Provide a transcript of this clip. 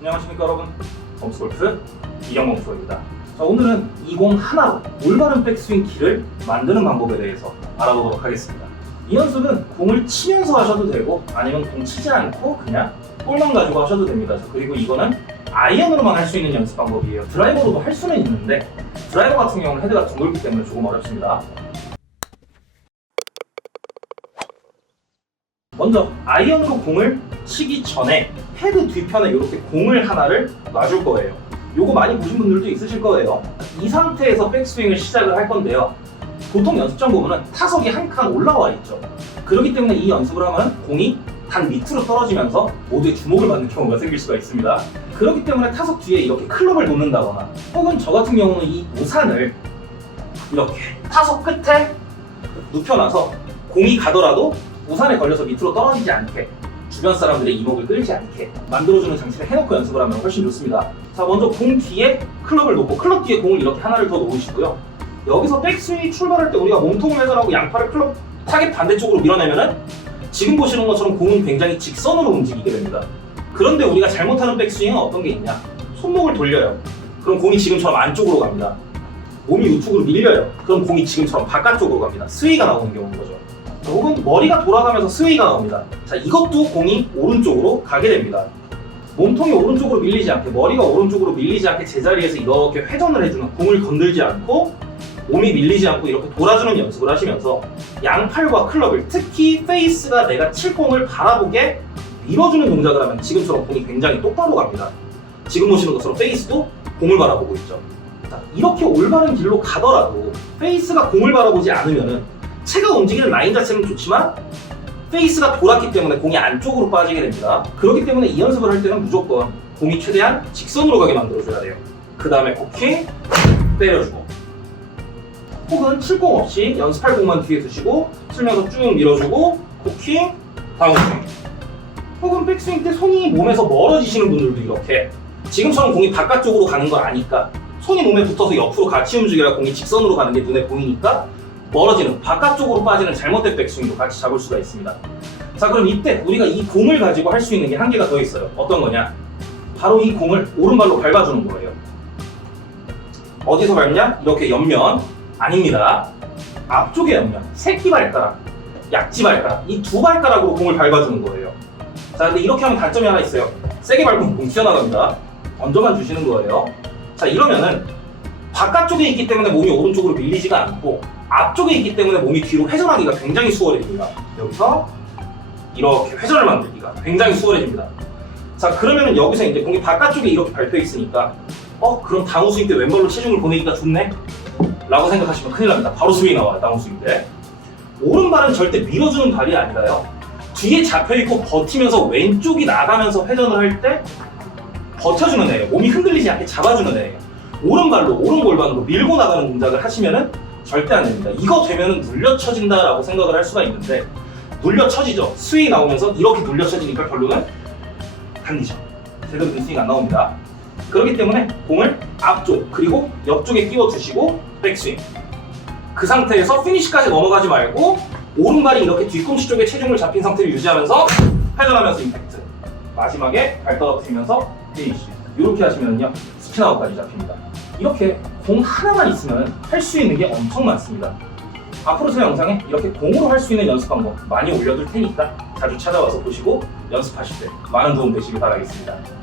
안녕하십니까 여러분. 범스골프 이경범 프로입니다. 자, 오늘은 20 하나로 올바른 백스윙 키를 만드는 방법에 대해서 알아보도록 하겠습니다. 이 연습은 공을 치면서 하셔도 되고 아니면 공 치지 않고 그냥 볼만 가지고 하셔도 됩니다. 그리고 이거는 아이언으로만 할 수 있는 연습 방법이에요. 드라이버로도 할 수는 있는데 드라이버 같은 경우는 헤드가 둥글기 때문에 조금 어렵습니다 먼저 아이언으로 공을 치기 전에 헤드 뒤편에 이렇게 공을 하나를 놔줄 거예요. 요거 많이 보신 분들도 있으실 거예요. 이 상태에서 백스윙을 시작을 할 건데요. 보통 연습장 보면은 타석이 한 칸 올라와 있죠. 그렇기 때문에 이 연습을 하면 공이 단 밑으로 떨어지면서 모두의 주목을 받는 경우가 생길 수가 있습니다. 그렇기 때문에 타석 뒤에 이렇게 클럽을 놓는다거나 혹은 저 같은 경우는 이 우산을 이렇게 타석 끝에 눕혀놔서 공이 가더라도 우산에 걸려서 밑으로 떨어지지 않게 주변 사람들의 이목을 끌지 않게 만들어주는 장치를 해놓고 연습을 하면 훨씬 좋습니다. 자, 먼저 공 뒤에 클럽을 놓고 클럽 뒤에 공을 이렇게 하나를 더 놓으시고요. 여기서 백스윙이 출발할 때 우리가 몸통을 회전하고 양팔을 클럽 타겟 반대쪽으로 밀어내면은 지금 보시는 것처럼 공은 굉장히 직선으로 움직이게 됩니다. 그런데 우리가 잘못하는 백스윙은 어떤 게 있냐? 손목을 돌려요. 그럼 공이 지금처럼 안쪽으로 갑니다. 몸이 우측으로 밀려요. 그럼 공이 지금처럼 바깥쪽으로 갑니다. 스위가 나오는 경우인 거죠. 혹은 머리가 돌아가면서 스웨이가 나옵니다. 자, 이것도 공이 오른쪽으로 가게 됩니다. 몸통이 오른쪽으로 밀리지 않게, 머리가 오른쪽으로 밀리지 않게 제자리에서 이렇게 회전을 해주는 공을 건들지 않고 몸이 밀리지 않고 이렇게 돌아주는 연습을 하시면서 양팔과 클럽을 특히 페이스가 내가 칠 공을 바라보게 밀어주는 동작을 하면 지금처럼 공이 굉장히 똑바로 갑니다. 지금 보시는 것처럼 페이스도 공을 바라보고 있죠. 자, 이렇게 올바른 길로 가더라도 페이스가 공을 바라보지 않으면은 체가 움직이는 라인 자체는 좋지만 페이스가 돌았기 때문에 공이 안쪽으로 빠지게 됩니다. 그렇기 때문에 이 연습을 할 때는 무조건 공이 최대한 직선으로 가게 만들어줘야 돼요. 그 다음에 코킹 때려주고 혹은 칠공 없이 연습할 공만 뒤에 두시고 치면서 쭉 밀어주고 코킹 다운스윙 혹은 백스윙 때 손이 몸에서 멀어지시는 분들도 이렇게 지금처럼 공이 바깥쪽으로 가는 걸 아니까 손이 몸에 붙어서 옆으로 같이 움직여야 공이 직선으로 가는 게 눈에 보이니까 멀어지는 바깥쪽으로 빠지는 잘못된 백스윙도 같이 잡을 수가 있습니다. 자 그럼 이때 우리가 이 공을 가지고 할 수 있는 게 한 개가 더 있어요. 어떤 거냐? 바로 이 공을 오른발로 밟아주는 거예요. 어디서 밟냐? 이렇게 옆면 아닙니다. 앞쪽에 옆면 새끼 발가락, 약지 발가락 이 두 발가락으로 공을 밟아주는 거예요. 자 근데 이렇게 하면 단점이 하나 있어요. 세게 밟으면 공 튀어나갑니다. 얹어만 주시는 거예요. 자 이러면은 바깥쪽에 있기 때문에 몸이 오른쪽으로 밀리지가 않고 앞쪽에 있기 때문에 몸이 뒤로 회전하기가 굉장히 수월해집니다. 여기서 이렇게 회전을 만들기가 굉장히 수월해집니다. 자 그러면은 여기서 이제 공이 바깥쪽에 이렇게 밟혀 있으니까 어 그럼 다운 스윙 때 왼발로 체중을 보내기가 좋네? 라고 생각하시면 큰일 납니다. 바로 스윙이 나와요 다운 스윙 때. 오른발은 절대 밀어주는 발이 아니라요. 뒤에 잡혀있고 버티면서 왼쪽이 나가면서 회전을 할 때 버텨주는 애예요. 몸이 흔들리지 않게 잡아주는 애예요. 오른발로 오른 골반으로 밀고 나가는 동작을 하시면은 절대 안 됩니다. 이거 되면은 눌려 쳐진다라고 생각을 할 수가 있는데 눌려 쳐지죠. 스윙이 나오면서 이렇게 눌려 쳐지니까 결론은 당기죠. 제대로 된 스윙 안 나옵니다. 그렇기 때문에 공을 앞쪽 그리고 옆쪽에 끼워 두시고 백스윙. 그 상태에서 피니시까지 넘어가지 말고 오른발이 이렇게 뒤꿈치 쪽에 체중을 잡힌 상태를 유지하면서 회전하면서 임팩트. 마지막에 발 떨어뜨리면서 피니시. 이렇게 하시면요 스피나웃까지 잡힙니다. 이렇게 공 하나만 있으면 할 수 있는 게 엄청 많습니다. 앞으로 제 영상에 이렇게 공으로 할 수 있는 연습 방법 많이 올려둘 테니까 자주 찾아와서 보시고 연습하실 때 많은 도움 되시길 바라겠습니다.